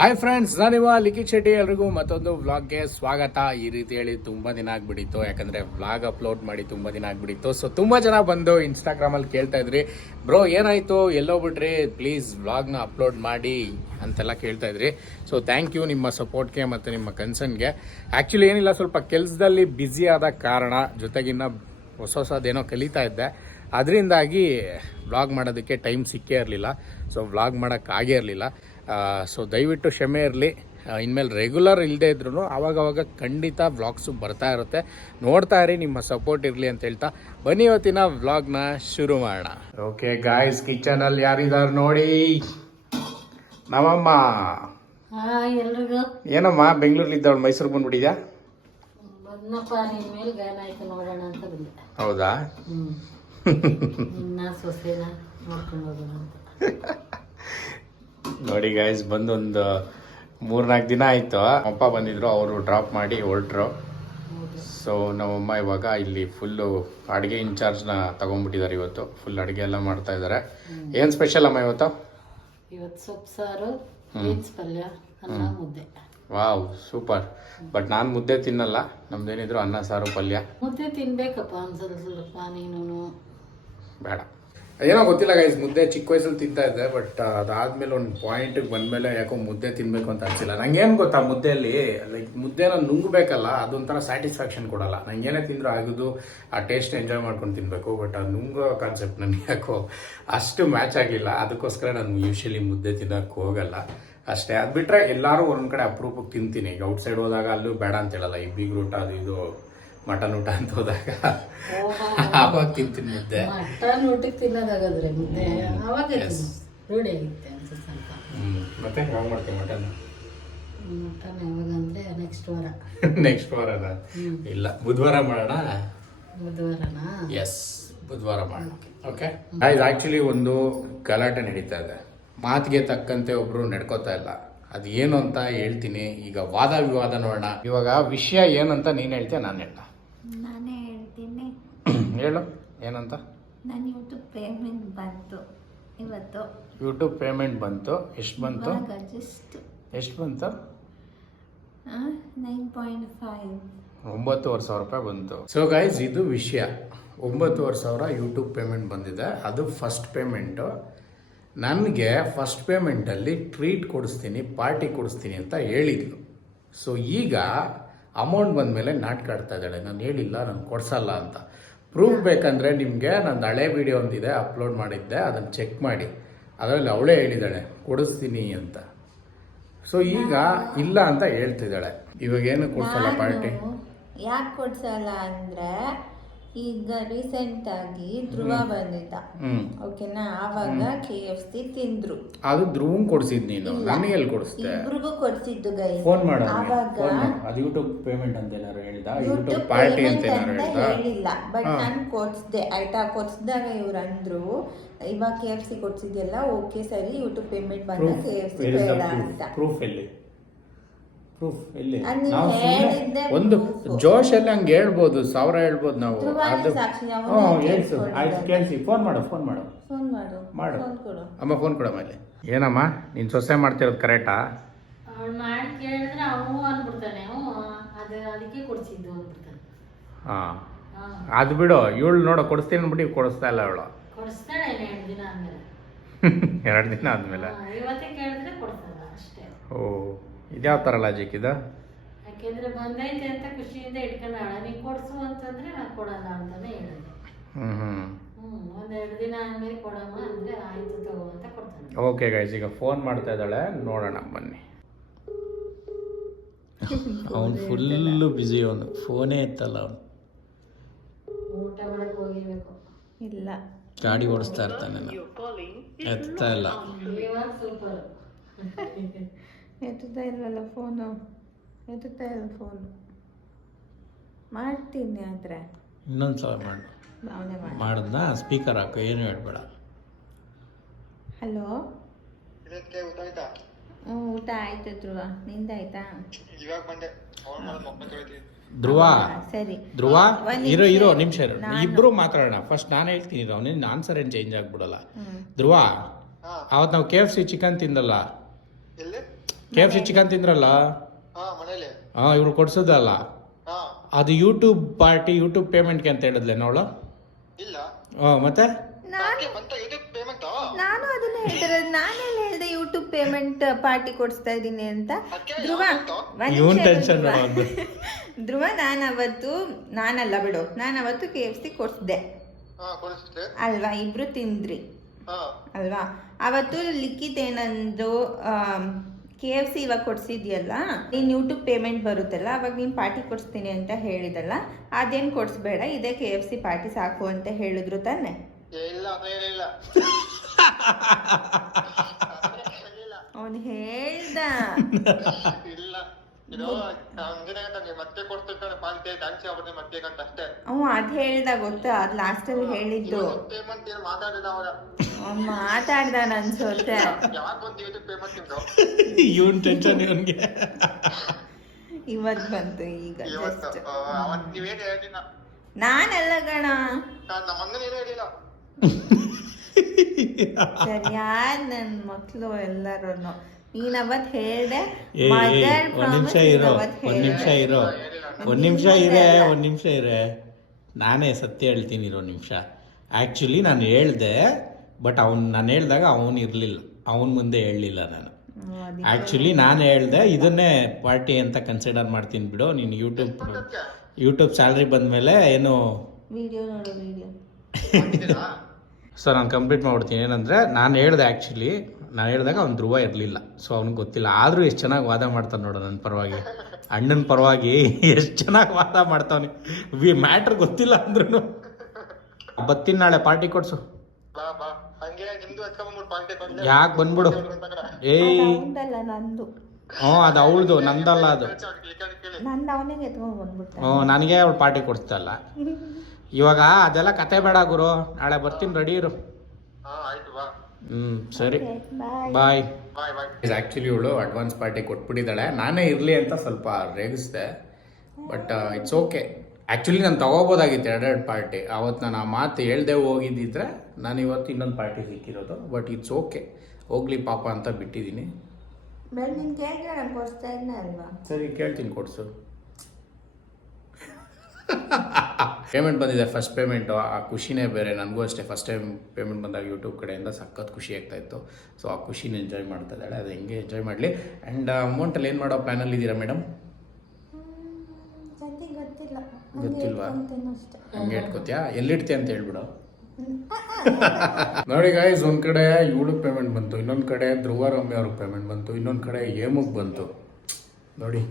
Hi friends, ನಾನಿವ ಲಿಖಿತ್ ಶೆಟ್ಟಿ. ಎಲ್ರಿಗೂ ಮತ್ತೊಂದು ವ್ಲಾಗ್ಗೆ ಸ್ವಾಗತ. ಈ ರೀತಿ ಹೇಳಿ ತುಂಬ ದಿನ ಆಗ್ಬಿಟ್ಟಿತ್ತು, ಯಾಕಂದರೆ ವ್ಲಾಗ್ ಅಪ್ಲೋಡ್ ಮಾಡಿ ತುಂಬ ದಿನ ಆಗ್ಬಿಟ್ಟಿತ್ತು. ಸೊ ತುಂಬ ಜನ ಬಂದು ಇನ್ಸ್ಟಾಗ್ರಾಮಲ್ಲಿ ಕೇಳ್ತಾ ಇದ್ರಿ, ಬ್ರೋ ಏನಾಯಿತು, ಎಲ್ಲೋಗ್ಬಿಟ್ರಿ, ಪ್ಲೀಸ್ ವ್ಲಾಗ್ನ ಅಪ್ಲೋಡ್ ಮಾಡಿ ಅಂತೆಲ್ಲ ಕೇಳ್ತಾ ಇದ್ರಿ. ಸೊ ಥ್ಯಾಂಕ್ ಯು ನಿಮ್ಮ ಸಪೋರ್ಟ್ಗೆ ಮತ್ತು ನಿಮ್ಮ ಕನ್ಸರ್ನ್ಗೆ. ಆ್ಯಕ್ಚುಲಿ ಏನಿಲ್ಲ, ಸ್ವಲ್ಪ ಕೆಲಸದಲ್ಲಿ ಬ್ಯುಸಿ ಆದ ಕಾರಣ, ಜೊತೆಗಿನ್ನ ಹೊಸದೇನೋ ಕಲಿತಾ ಇದ್ದೆ, ಅದರಿಂದಾಗಿ ವ್ಲಾಗ್ ಮಾಡೋದಕ್ಕೆ ಟೈಮ್ ಸಿಕ್ಕೇ ಇರಲಿಲ್ಲ. ಸೊ ವ್ಲಾಗ್ ಮಾಡೋಕ್ಕಾಗೇ ಇರಲಿಲ್ಲ. ಸೊ ದಯವಿಟ್ಟು ಕ್ಷಮೆ ಇರಲಿ. ಇನ್ಮೇಲೆ ರೆಗ್ಯುಲರ್ ಇಲ್ಲದೆ ಇದ್ರೂ ಆವಾಗವಾಗ ಖಂಡಿತ ವ್ಲಾಗ್ಸು ಬರ್ತಾ ಇರುತ್ತೆ. ನೋಡ್ತಾ ಇರಿ, ನಿಮ್ಮ ಸಪೋರ್ಟ್ ಇರಲಿ ಅಂತ ಹೇಳ್ತಾ ಬನ್ನಿ ಇವತ್ತಿನ ವ್ಲಾಗ್ನ ಶುರು ಮಾಡೋಣ. ಓಕೆ ಗಾಯ್ಸ್, ಕಿಚನಲ್ಲಿ ಯಾರಿದ್ದಾರೆ ನೋಡಿ, ನಮ್ಮಮ್ಮ. ಎಲ್ರಿಗೂ ಏನಮ್ಮ ಬೆಂಗಳೂರಲ್ಲಿದ್ದವಳು ಮೈಸೂರಿಗೆ ಬಂದ್ಬಿಟ್ಟಿದ್ಯಾ? ಬಂದಪ್ಪ, ನಿನ್ ಮೇಲೆ ಗಾನ ಆಯ್ತು ನೋಡೋಣ ಅಂತ ಬಂದೆ. ಹೌದಾ? ಸೊಸೆನ ನೋಡ್ಕೊಂಡು ಹೋಗೋಣ ಅಂತ. ನೋಡಿ ಗಾಯ್ಸ್, ಬಂದು ಒಂದು 3-4 ದಿನ ಆಯಿತು. ಅಪ್ಪ ಬಂದಿದ್ರು, ಅವರು ಡ್ರಾಪ್ ಮಾಡಿ ಹೊರಟ್ರು. ಸೊ ನಮ್ಮಮ್ಮ ಇವಾಗ ಇಲ್ಲಿ ಫುಲ್ಲು ಅಡುಗೆ ಇನ್ಚಾರ್ಜ್ನ ತಗೊಂಡ್ಬಿಟ್ಟಿದ್ದಾರೆ. ಇವತ್ತು ಫುಲ್ ಅಡುಗೆ ಎಲ್ಲ ಮಾಡ್ತಾ ಇದ್ದಾರೆ. ಏನು ಸ್ಪೆಷಲ್ ಅಮ್ಮ ಇವತ್ತು? ಇವತ್ತು ಸೊಪ್ಪು ಸಾರು, ಬೀನ್ಸ್ ಪಲ್ಯ, ಅನ್ನ, ಮುದ್ದೆ. Wow, super. ಬಟ್ ನಾನು ಮುದ್ದೆ ತಿನ್ನಲ್ಲ, ನಮ್ದೇನಿದ್ರು ಅನ್ನ ಸಾರು ಪಲ್ಯ. ಮುದ್ದೆ ತಿನ್ಬೇಕಪ್ಪ ಒಂದು ಸ್ವಲ್ಪ. ನೀನು ಬೇಡ, ಏನೋ ಗೊತ್ತಿಲ್ಲ ಗೈಸ್. ಮುದ್ದೆ ಚಿಕ್ಕ ವಯಸ್ಸಲ್ಲಿ ತಿಂತಾ ಇದ್ದೆ, ಬಟ್ ಅದಾದ್ಮೇಲೆ ಒಂದು ಪಾಯಿಂಟಿಗೆ ಬಂದಮೇಲೆ ಯಾಕೋ ಮುದ್ದೆ ತಿನ್ನಬೇಕು ಅಂತ ಅನಿಸಿಲ್ಲ. ನಂಗೇನು ಗೊತ್ತಾ, ಮುದ್ದೆಯಲ್ಲಿ ಲೈಕ್ ಮುದ್ದೆನ ನುಂಗಬೇಕಲ್ಲ, ಅದೊಂಥರ ಸ್ಯಾಟಿಸ್ಫ್ಯಾಕ್ಷನ್ ಕೊಡಲ್ಲ. ನಂಗೇನೇ ತಿಂದರೂ ಆಗೋದು ಆ ಟೇಸ್ಟ್ ಎಂಜಾಯ್ ಮಾಡ್ಕೊಂಡು ತಿನ್ನಬೇಕು. ಬಟ್ ಅದು ನುಂಗೋ ಕಾನ್ಸೆಪ್ಟ್ ನನಗೆ ಯಾಕೋ ಅಷ್ಟು ಮ್ಯಾಚ್ ಆಗಿಲ್ಲ. ಅದಕ್ಕೋಸ್ಕರ ನಾನು ಯೂಶ್ವಲಿ ಮುದ್ದೆ ತಿನ್ನೋಕ್ಕೆ ಹೋಗಲ್ಲ ಅಷ್ಟೇ. ಅದು ಬಿಟ್ಟರೆ ಎಲ್ಲರೂ ಒಂದೊಂದು ಕಡೆ ಅಪರೂಪಕ್ಕೆ ತಿಂತೀನಿ. ಈಗ ಔಟ್ಸೈಡ್ ಹೋದಾಗ ಅಲ್ಲೂ ಬೇಡ ಅಂತ ಹೇಳಲ್ಲ. ಈ ಬೀಗ್ ರೂಟ ಅದು ಇದು ಮಟನ್ ಊಟ ಅಂತ ಹೋದಾಗ ಆವಾಗ ತಿಂತೀನಿ ಮುದ್ದೆ. ಮಟನ್ ಊಟಕ್ಕೆ ತಿನ್ನೋದಾಗಾದ್ರೆ ಮುದ್ದೆ ಅವಾಗ ರೂಢಿ ಆಗಿತ್ತೆ ಅಂತ ಸ್ವಲ್ಪ. ಮತ್ತೆ ಯಾವಾಗ ಮಾಡ್ತೀವಿ ಮಟನ್? ಮಟನ್ ಯಾವಾಗ ಅಂದರೆ ನೆಕ್ಸ್ಟ್ ವಾರ. ನೆಕ್ಸ್ಟ್ ವಾರನ? ಇಲ್ಲ, ಬುಧವಾರ ಮಾಡೋಣ. ಬುಧವಾರನಾ? ಎಸ್, ಬುಧವಾರ ಮಾಡೋಣ. ಓಕೆ. ಇದು ಆ್ಯಕ್ಚುಲಿ ಒಂದು ಗಲಾಟೆ ನಡೀತಾ ಇದೆ. ಮಾತಿಗೆ ತಕ್ಕಂತೆ ಒಬ್ರು ನಡ್ಕೋತಾ ಇಲ್ಲ. ಅದು ಏನು ಅಂತ ಹೇಳ್ತೀನಿ. ಈಗ ವಾದ ವಿವಾದ ನೋಡೋಣ. ಇವಾಗ ವಿಷಯ ಏನಂತ ನೀನು ಹೇಳ್ತೀಯ, ನಾನು ಹೇಳ್ತಾ? ನಾನೇ ಹೇಳ್ತೀನಿ. ಹೇಳು, ಏನಂತ? ನಾನು ಯೂಟ್ಯೂಬ್ ಪೇಮೆಂಟ್ ಬಂತು ಇವತ್ತು. ಯೂಟ್ಯೂಬ್ ಪೇಮೆಂಟ್ ಬಂತು. ಎಷ್ಟು ಬಂತು? ಎಷ್ಟು ಬಂತು? 9.5. 9,500 ರೂಪಾಯಿ ಬಂತು. ಸೊ ಗೈಸ್, ಇದು ವಿಷಯ. 9,500 ಯೂಟ್ಯೂಬ್ ಪೇಮೆಂಟ್ ಬಂದಿದೆ. ಅದು ಫಸ್ಟ್ ಪೇಮೆಂಟು. ನನಗೆ ಫಸ್ಟ್ ಪೇಮೆಂಟಲ್ಲಿ ಟ್ರೀಟ್ ಕೊಡಿಸ್ತೀನಿ, ಪಾರ್ಟಿ ಕೊಡಿಸ್ತೀನಿ ಅಂತ ಹೇಳಿದ್ಲು. ಸೊ ಈಗ ಅಮೌಂಟ್ ಬಂದಮೇಲೆ ನಾಟಕ ಆಡ್ತಾ ಇದ್ದಾಳೆ, ನಾನು ಹೇಳಿಲ್ಲ, ನಾನು ಕೊಡಿಸಲ್ಲ ಅಂತ. ಪ್ರೂಫ್ ಬೇಕಂದರೆ ನಿಮಗೆ ನಂದು ಹಳೆ ವಿಡಿಯೋ ಒಂದಿದೆ, ಅಪ್ಲೋಡ್ ಮಾಡಿದ್ದೆ, ಅದನ್ನು ಚೆಕ್ ಮಾಡಿ. ಅದರಲ್ಲಿ ಅವಳೇ ಹೇಳಿದ್ದಾಳೆ ಕೊಡಿಸ್ತೀನಿ ಅಂತ. ಸೊ ಈಗ ಇಲ್ಲ ಅಂತ ಹೇಳ್ತಿದ್ದಾಳೆ. ಇವಾಗ ಏನು ಕೊಡಿಸಲ್ಲ ಪಾರ್ಟಿ? ಯಾಕೆ ಕೊಡ್ಸಲ್ಲ ಅಂದರೆ, ಈಗ ರೀಸೆಂಟ್ ಆಗಿ ಧ್ರುವ ಬಂದಿದ್ದ, ಓಕೆನಾ? ಆವಾಗ KFC ತಿಂದ್ರು. ಅದು ಧ್ರುವಂಗ್ ಕೊಡ್ಸಿದ್ ನೀನು, ನನಗೆ ಎಲ್ಲಿ ಕೊಡಿಸ್ದೆ? ಇಬ್ರಿಗೂ ಕೊಡ್ಸಿದ್ದು ಗೈ. ಫೋನ್ ಮಾಡು. ಆವಾಗ ಅದು ಯೂಟ್ಯೂಬ್ ಪೇಮೆಂಟ್ ಅಂತ ಏನಾರು ಹೇಳ್ದ? ಯೂಟ್ಯೂಬ್ ಪಾರ್ಟಿ ಅಂತ ಏನಾರು ಹೇಳ್ದ? ಹೇಳಿಲ್ಲ, ಬಟ್ ನಾನು ಕೊಡ್ಸ್ದೆ ಆಯ್ತಾ. ಕೊಡ್ಸಿದಾಗ ಇವ್ರು ಅಂದ್ರು, ಇವಾಗ KFC ಕೊಡ್ಸಿದ್ಯಲ್ಲ, ಓಕೆ ಸರಿ, ಯೂಟ್ಯೂಬ್ ಪೇಮೆಂಟ್ ಬಂದ KFC ಬೇಡ ಅಂತ. ಪ್ರೂಫ್ ಎಲ್ಲಿ? ಪ್ರೂಫ್ ಎಲ್ಲಿ? ಅದು ನಾವು ಹೇಳಿದ್ದೆ ಒಂದು proof. ಜೋಶಲ್ಲಿ ಹಂಗೆ ಹೇಳ್ಬೋದು, 1000 ಹೇಳ್ಬೋದು ನಾವು. ಧ್ರುವನೇ ಅದು ಸಾಕ್ಷಿ, ಅವನೇ ಹೇಳ್ಸು. ಕೇಳಿಸ್ಕೊಂಡಿದ್ದಾನೆ. ಆಯ್ತು, ಕೇಳಿಸಿ. ಫೋನ್ ಮಾಡು, ಫೋನ್ ಮಾಡು, ಫೋನ್ ಮಾಡು, ಮಾಡು. ಫೋನ್ ಕೊಡು. ಅಮ್ಮ ಫೋನ್ ಕೊಡಮ್ಮ ಇಲ್ಲಿ. ಏನಮ್ಮ, ನೀನು ಸೊಸೆ ಮಾಡ್ತಿರೋದು ಕರೆಕ್ಟಾ? ಅವ್ಳು ಮಾಡಿ ಕೇಳಿದ್ರೆ ಅವನು ಅಂದ್ಬಿಡ್ತಾನೆ, ಅದಕ್ಕೆ ಕೊಡ್ಸಿದ್ದು ಅಂದ್ಬಿಡ್ತಾನೆ. ಹಾಂ, ಅದು ಬಿಡು. ಇವಳು ನೋಡು, ಕೊಡಿಸ್ತೀನಿ ಅಂದ್ಬಿಟ್ಟು ಕೊಡಿಸ್ತಾ ಇಲ್ಲ ಅವಳು. ಕೊಡಿಸ್ತಾಳೆ 2 ದಿನ ಆದ್ಮೇಲೆ. 2 ದಿನ ಆದಮೇಲೆ ಇವತ್ತೇ ಕೇಳಿದ್ರೆ ಕೊಡ್ಸಲ್ಲ ಅಷ್ಟೇ. ಓ, ಇದ್ಯಾವ ಥರ ಲಾಜಿಕ್ ಇದು? ಯಾಕೆಂದ್ರೆ ಬಂದೈತೆ ಅಂತ ಖುಷಿಯಿಂದ ಇಟ್ಕೊಂಡಾಳ. ನೀನು ಕೊಡ್ಸು ಅಂತಂದ್ರೆ ನಾನು ಕೊಡಲ್ಲ ಅಂತಾನೆ ಹೇಳಿದೆ. ಒಂದ್ 2 ದಿನ ಆದ್ಮೇಲೆ ಕೊಡಮ್ಮ ಅಂದ್ರೆ ಆಯ್ತು ತಗೋ ಅಂತ ಕೊಡ್ತಾನೆ. ಓಕೆ ಗೈಸ್, ಈಗ ಫೋನ್ ಮಾಡ್ತಾ ಇದ್ದಾಳೆ, ನೋಡೋಣ ಬನ್ನಿ. ಅವನು ಫುಲ್ಲು ಬ್ಯುಸಿ, ಅವನು ಫೋನೇ ಎತ್ತಲ್ಲ. ಅವನು ಊಟ ಮಾಡಕ್ ಹೋಗಿರ್ಬೇಕು. ಇಲ್ಲ, ಗಾಡಿ ಓಡಿಸ್ತಾ ಇರ್ತಾನೆ, ಎತ್ತಾ ಇಲ್ಲ. ಇವಾಗ ಸೂಪರ್. ಎತ್ತುತ್ತಾ ಇಲ್ವಲ್ಲ ಫೋನು, ಎತ್ತುತ್ತಾ ಇಲ್ಲ ಫೋನು. ಮಾಡ್ತೀನಿ ಆದರೆ ಇನ್ನೊಂದ್ಸಲ ಮಾಡು. ಅವನೇ ಮಾಡಿ. ಮಾಡಿದ್ನಾ? ಸ್ಪೀಕರ್ ಹಾಕು, ಏನು ಹೇಳ್ಬೇಡ. ಹಲೋ, ಊಟ ಆಯ್ತು ಧ್ರುವ, ನಿಂದಾಯ್ತಾ? ಧ್ರುವ, ಸರಿ ಧ್ರುವ, ಇರೋ ನಿಮಿಷ ಇರು, ಇಬ್ರು ಮಾತಾಡೋಣ. ಫಸ್ಟ್ ನಾನು ಹೇಳ್ತೀನಿ, ಅವನೇನು ಆನ್ಸರ್ ಏನು ಚೇಂಜ್ ಆಗ್ಬಿಡಲ್ಲ. ಧ್ರುವ, ಅವತ್ತು ನಾವು KFC ಚಿಕನ್ ತಿಂದಲ್ಲ, KFC ಚಿಕನ್ ತಿಂದ್ರಲ್ಲ ಮನೇಲಿ ಇವ್ರು ಕೊಡ್ಸೋದಲ್ಲ ಅದು ಯೂಟ್ಯೂಬ್ ಪಾರ್ಟಿ ಯೂಟ್ಯೂಬ್ ಪೇಮೆಂಟ್ಗೆ ಅಂತ ಹೇಳಿದ್ಲೆ ನೋಡು. ಇಲ್ಲ ಮತ್ತೆ ನಾನು ಅದನ್ನ ಹೇಳ್ತಿರೋದು. ನಾನೆಲ್ಲ ಹೇಳ್ದೆ ಯೂಟ್ಯೂಬ್ ಪೇಮೆಂಟ್ ಪಾರ್ಟಿ ಕೊಡಿಸ್ತಾ ಇದ್ದೀನಿ ಅಂತ. ಧ್ರುವ ಇವನ್ ಟೆನ್ಷನ್ ನೋಡೋದು. ಧ್ರುವ ನಾನಲ್ಲ ಬಿಡು, ನಾನವತ್ತು KFC ಕೊಡ್ಸ್ದೆ ಅಲ್ವಾ, ಇಬ್ರು ತಿಂದ್ರಿ ಅಲ್ವಾ. ಅವತ್ತು ಲಿಖಿತ್ ಏನಂದ್ರು, KFC ಇವಾಗ ಕೊಡ್ಸಿದ್ಯಲ್ಲ, ನೀನು ಯೂಟ್ಯೂಬ್ ಪೇಮೆಂಟ್ ಬರುತ್ತಲ್ಲ ಅವಾಗ ನೀನು ಪಾರ್ಟಿ ಕೊಡಿಸ್ತೀನಿ ಅಂತ ಹೇಳಿದಲ್ಲ, ಅದೇನು ಕೊಡಿಸ್ಬೇಡ, ಇದೇ KFC ಪಾರ್ಟಿ ಸಾಕು ಅಂತ ಹೇಳಿದ್ರು ತಾನೆ. ಅವನು ಹೇಳ್ದ ಅದ್ ಹೇಳ್ದ ಗೊತ್ತಾ, ಅದ್ ಲಾಸ್ಟ್ ಅಲ್ಲಿ ಹೇಳಿದ್ದು ಮಾತಾಡ್ದ ನನ್ ಜೊತೆ. ಇವನ್ ಟೆನ್ಷನ್ ಇವನ್ಗೆ ಇವತ್ ಬಂತು ಈಗ ಜಸ್ಟ್. ನಾನೆಲ್ಲ ಗಣ ಸರಿಯಾದ ನನ್ ಮಕ್ಳು ಎಲ್ಲರೂ. ನೀನ್ ಅವತ್ ಹೇಳ್ದೆ ಒಂದ್ ನಿಮಿಷ ಇರೆ ನಾನೇ ಸತ್ಯ ಹೇಳ್ತೀನಿ. ಇರೋ ನಿಮಿಷ. ಆ್ಯಕ್ಚುಲಿ ನಾನು ಹೇಳ್ದೆ, ಬಟ್ ನಾನು ಹೇಳ್ದಾಗ ಅವನು ಇರಲಿಲ್ಲ, ಅವನ ಮುಂದೆ ಹೇಳಲಿಲ್ಲ ನಾನು. ಆ್ಯಕ್ಚುಲಿ ನಾನು ಹೇಳ್ದೆ ಇದನ್ನೇ ಪಾರ್ಟಿ ಅಂತ ಕನ್ಸಿಡರ್ ಮಾಡ್ತೀನಿ ಬಿಡು, ನೀನು ಯೂಟ್ಯೂಬ್ ಸ್ಯಾಲ್ರಿ ಬಂದಮೇಲೆ ಏನು ವಿಡಿಯೋ ನೋಡು ವಿಡಿಯೋ. ಸೊ ನಾನು ಕಂಪ್ಲೀಟ್ ಮಾಡ್ಬಿಡ್ತೀನಿ. ಏನಂದರೆ ನಾನು ಹೇಳಿದಾಗ ಅವ್ನು ಧ್ರುವ ಇರಲಿಲ್ಲ, ಸೊ ಅವ್ನಿಗೆ ಗೊತ್ತಿಲ್ಲ. ಆದರೂ ಎಷ್ಟು ಚೆನ್ನಾಗಿ ವಾದ ಮಾಡ್ತಾನೆ ನೋಡು ನನ್ನ ಪರವಾಗಿ, ಅಣ್ಣನ ಪರವಾಗಿ ಎಷ್ಟು ಚೆನ್ನಾಗಿ ವಾದ ಮಾಡ್ತಾವನೆ. ಮ್ಯಾಟ್ರ್ ಗೊತ್ತಿಲ್ಲ ಅಂದ್ರೂ. ಬರ್ತೀನಿ ನಾಳೆ, ಪಾರ್ಟಿ ಕೊಡ್ಸು. ಯಾಕೆ ಬಂದ್ಬಿಡು. ನಂದು ಅದು ಅವಳದು, ನಂದಲ್ಲ ಅದು. ನಂದು ಅವನಿಗೆ ಎತ್ಕೊಂಡು ಬಂದ್ಬಿಟ್ಟ. ನನಗೆ ಅವಳು ಪಾರ್ಟಿ ಕೊಡ್ತಲ್ಲ. ಇವಾಗ ಅದೆಲ್ಲ ಕತೆ ಬೇಡ ಗುರು, ನಾಳೆ ಬರ್ತೀನಿ, ರೆಡಿ ಇರು. ಸರಿ, ಬಾಯ್. ಆ್ಯಕ್ಚುಲಿ ಇವಳು ಅಡ್ವಾನ್ಸ್ ಪಾರ್ಟಿ ಕೊಟ್ಬಿಟ್ಟಿದ್ದಾಳೆ. ನಾನೇ ಇರಲಿ ಅಂತ ಸ್ವಲ್ಪ ರೇಗಿಸ್ದೆ, ಬಟ್ ಇಟ್ಸ್ ಓಕೆ. ಆ್ಯಕ್ಚುಲಿ ನಾನು ತೊಗೋಬೋದಾಗಿತ್ತು ಎರಡೆರಡು ಪಾರ್ಟಿ. ಅವತ್ತು ನಾನು ಆ ಮಾತು ಹೇಳ್ದೆ ಹೋಗಿದ್ದಿದ್ರೆ ನಾನು ಇವತ್ತು ಇನ್ನೊಂದು ಪಾರ್ಟಿ ಸಿಕ್ಕಿರೋದು. ಬಟ್ ಇಟ್ಸ್ ಓಕೆ, ಹೋಗ್ಲಿ ಪಾಪ ಅಂತ ಬಿಟ್ಟಿದ್ದೀನಿ. ಸರಿ ಕೇಳ್ತೀನಿ, ಕೊಡ್ಸು. ಪೇಮೆಂಟ್ ಬಂದಿದೆ, ಫಸ್ಟ್ ಪೇಮೆಂಟು. ಆ ಖುಷಿನೇ ಬೇರೆ. ನನಗೂ ಅಷ್ಟೇ ಫಸ್ಟ್ ಟೈಮ್ ಪೇಮೆಂಟ್ ಬಂದಾಗ ಯೂಟ್ಯೂಬ್ ಕಡೆಯಿಂದ ಸಖತ್ ಖುಷಿ ಆಗ್ತಾಯಿತ್ತು. ಸೊ ಆ ಖುಷಿನ ಎಂಜಾಯ್ ಮಾಡ್ತಾ ಇದ್ದಾಳೆ. ಅದು ಹೆಂಗೆ ಎಂಜಾಯ್ ಮಾಡಲಿ. ಆ್ಯಂಡ್ ಅಮೌಂಟಲ್ಲಿ ಏನು ಮಾಡೋ ಪ್ಲ್ಯಾನಲ್ಲಿ ಇದ್ದೀರಾ ಮೇಡಮ್? ಗೊತ್ತಿಲ್ವಾ? ಹಂಗೆ ಇಟ್ಕೋತೀಯಾ? ಎಲ್ಲಿಡ್ತೀಯ ಅಂತ ಹೇಳ್ಬಿಡು. ನೋಡಿ ಗಾಯ್ಸ್, ಒಂದು ಕಡೆ ಇವಳಿಗೆ ಪೇಮೆಂಟ್ ಬಂತು, ಇನ್ನೊಂದು ಕಡೆ ಧ್ರುವ ರಮ್ಯ ಅವ್ರಿಗೆ ಪೇಮೆಂಟ್ ಬಂತು, ಇನ್ನೊಂದು ಕಡೆ ಹೇಮುಗೆ ಬಂತು. ನೋಡಿ,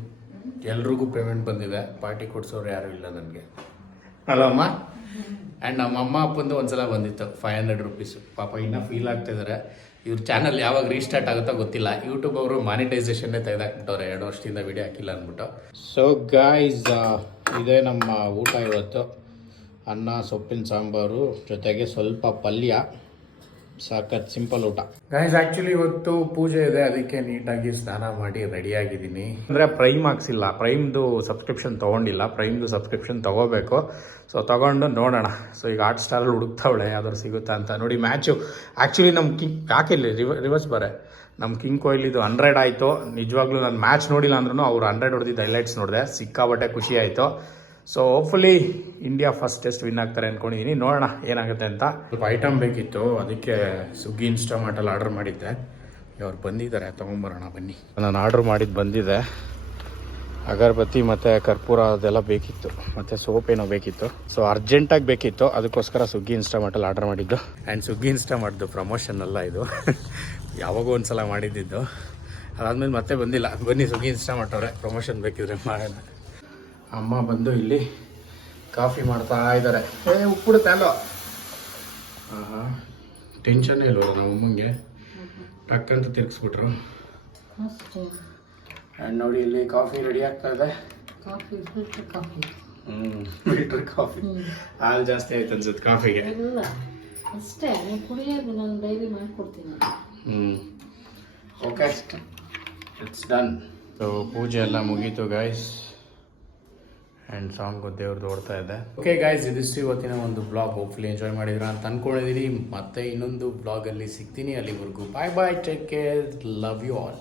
ಎಲ್ರಿಗೂ ಪೇಮೆಂಟ್ ಬಂದಿದೆ. ಪಾರ್ಟಿ ಕೊಡ್ಸೋರು ಯಾರೂ ಇಲ್ಲ ನನಗೆ, ಅಲ್ಲಮ್ಮ. ಆ್ಯಂಡ್ ನಮ್ಮ ಅಮ್ಮ ಅಪ್ಪಂದು ಒಂದ್ಸಲ ಬಂದಿತ್ತು 500 ರುಪೀಸು. ಪಾಪ ಇನ್ನೂ ಫೀಲ್ ಆಗ್ತಾಯಿದ್ದಾರೆ. ಇವ್ರ ಚಾನಲ್ ಯಾವಾಗ ರೀಸ್ಟಾರ್ಟ್ ಆಗುತ್ತೋ ಗೊತ್ತಿಲ್ಲ. ಯೂಟ್ಯೂಬ್ ಅವರು ಮಾನಿಟೈಸೇಷನ್ನೇ ತೆಗೆದಾಕ್ಬಿಟ್ಟವ್ರೆ, 2 ವರ್ಷದಿಂದ ವಿಡಿಯೋ ಹಾಕಿಲ್ಲ ಅಂದ್ಬಿಟ್ಟು. ಸೊ ಗಾಯ್ಸ್, ಇದೇ ನಮ್ಮ ಊಟ ಇವತ್ತು. ಅನ್ನ, ಸೊಪ್ಪಿನ ಸಾಂಬಾರು, ಜೊತೆಗೆ ಸ್ವಲ್ಪ ಪಲ್ಯ. ಸಾಕತ್ ಸಿಂಪಲ್ ಊಟ ಗೈಸ್. ಆ್ಯಕ್ಚುಲಿ ಇವತ್ತು ಪೂಜೆ ಇದೆ, ಅದಕ್ಕೆ ನೀಟಾಗಿ ಸ್ನಾನ ಮಾಡಿ ರೆಡಿಯಾಗಿದ್ದೀನಿ. ಅಂದರೆ ಪ್ರೈಮ್ ಹಾಕ್ಸಿಲ್ಲ, ಪ್ರೈಮ್ದು ಸಬ್ಸ್ಕ್ರಿಪ್ಷನ್ ತೊಗೊಂಡಿಲ್ಲ. ಪ್ರೈಮ್ದು ಸಬ್ಸ್ಕ್ರಿಪ್ಷನ್ ತೊಗೋಬೇಕು. ಸೊ ತೊಗೊಂಡು ನೋಡೋಣ. ಸೊ ಈಗ ಹಾಟ್ ಸ್ಟಾರಲ್ಲಿ ಹುಡುಕ್ತಾವಳೆ ಯಾವ್ದಾದ್ರು ಸಿಗುತ್ತಾ ಅಂತ. ನೋಡಿ ಮ್ಯಾಚು ಆ್ಯಕ್ಚುಲಿ ನಮ್ಮ ಯಾಕಿಲ್ಲ ರಿವರ್ಸ್ ಬರೆ. ನಮ್ಮ ಕಿಂಗ್ ಕೊಹ್ಲಿದು 100 ಆಯಿತು. ನಿಜವಾಗ್ಲೂ ನಾನು ಮ್ಯಾಚ್ ನೋಡಿಲ್ಲ ಅಂದ್ರೂ ಅವ್ರು 100 ಹೊಡೆದಿದ್ದು ಹೈಲೈಟ್ಸ್ ನೋಡಿದೆ. ಸಿಕ್ಕಾಬಟ್ಟೆ ಖುಷಿ ಆಯಿತು. So hopefully India first test win ಆಗ್ತಾರೆ ಅಂದ್ಕೊಂಡಿದ್ದೀನಿ. ನೋಡೋಣ ಏನಾಗುತ್ತೆ ಅಂತ. ಸ್ವಲ್ಪ ಐಟಮ್ ಬೇಕಿತ್ತು, ಅದಕ್ಕೆ ಸ್ವಿಗ್ಗಿ ಇನ್ಸ್ಟಾಮಾರ್ಟಲ್ಲಿ ಆರ್ಡರ್ ಮಾಡಿದ್ದೆ. ಅವ್ರು ಬಂದಿದ್ದಾರೆ, ತೊಗೊಂಬರೋಣ ಬನ್ನಿ. ನಾನು ಆರ್ಡ್ರ್ ಮಾಡಿದ್ದು ಬಂದಿದೆ. ಅಗರಬತ್ತಿ ಮತ್ತು ಕರ್ಪೂರ ಅದೆಲ್ಲ ಬೇಕಿತ್ತು, ಮತ್ತು ಸೋಪ್ ಏನೋ ಬೇಕಿತ್ತು. ಸೊ ಅರ್ಜೆಂಟಾಗಿ ಬೇಕಿತ್ತು, ಅದಕ್ಕೋಸ್ಕರ ಸ್ವಿಗ್ಗಿ ಇನ್ಸ್ಟಾಮಾರ್ಟಲ್ಲಿ ಆರ್ಡರ್ ಮಾಡಿದ್ದು. ಆ್ಯಂಡ್ ಸ್ವಿಗ್ಗಿ ಇನ್ಸ್ಟಾಮಾರ್ಟ್ದು ಪ್ರಮೋಷನ್ ಅಲ್ಲ ಇದು, ಯಾವಾಗೋ ಒಂದು ಸಲ ಮಾಡಿದ್ದಿದ್ದು. ಅದಾದಮೇಲೆ ಮತ್ತೆ ಬಂದಿಲ್ಲ. ಬನ್ನಿ ಸ್ವಿಗ್ಗಿ ಇನ್ಸ್ಟಾಮಾರ್ಟ್ ಅವರೇ, ಪ್ರಮೋಷನ್ ಬೇಕಿದ್ರೆ ಮಾಡೋಣ. ಅಮ್ಮ ಬಂದು ಇಲ್ಲಿ ಕಾಫಿ ಮಾಡ್ತಾ ಇದ್ದಾರೆ. ಉಪ್ಪಿಡುತ್ತೆ ಅಲ್ಲೋ. ಟೆನ್ಷನ್ನೇ ಇಲ್ವ ನಮ್ಮ ಅಮ್ಮಂಗೆ? ಟಕ್ಕಂತ ತಿರ್ಗಿಸ್ಬಿಟ್ರು. ಆ್ಯಂಡ್ ನೋಡಿ ಇಲ್ಲಿ ಕಾಫಿ ರೆಡಿ ಆಗ್ತಾ ಇದೆ. Filter coffee. ಹಾಲು ಜಾಸ್ತಿ ಆಯ್ತು ಅನ್ಸುತ್ತೆ ಕಾಫಿಗೆ. ಅಷ್ಟೇ ಕುಡಿಯೋದು, ನಾನು ಡೈಲಿ ಮಾಡಿಕೊಡ್ತೀನಿ. Okay, it's done. ಸೊ ಪೂಜೆ ಎಲ್ಲ ಮುಗೀತು ಗಾಯ್ಸ್. ಆ್ಯಂಡ್ ಸಾಂಗು ದೇವ್ರದ್ದು ಓಡ್ತಾ ಇದೆ. ಓಕೆ ಗಾಯ್ಸ್, ಇದಿಷ್ಟು ಇವತ್ತಿನ ಒಂದು ಬ್ಲಾಗ್. ಹೋಪ್ಫುಲಿ ಎಂಜಾಯ್ ಮಾಡಿದ್ರ ಅಂತ ಅಂದ್ಕೊಂಡಿದ್ದೀನಿ. ಮತ್ತೆ ಇನ್ನೊಂದು ಬ್ಲಾಗಲ್ಲಿ ಸಿಗ್ತೀನಿ. ಅಲ್ಲಿವರೆಗೂ bye bye, take care, love you all.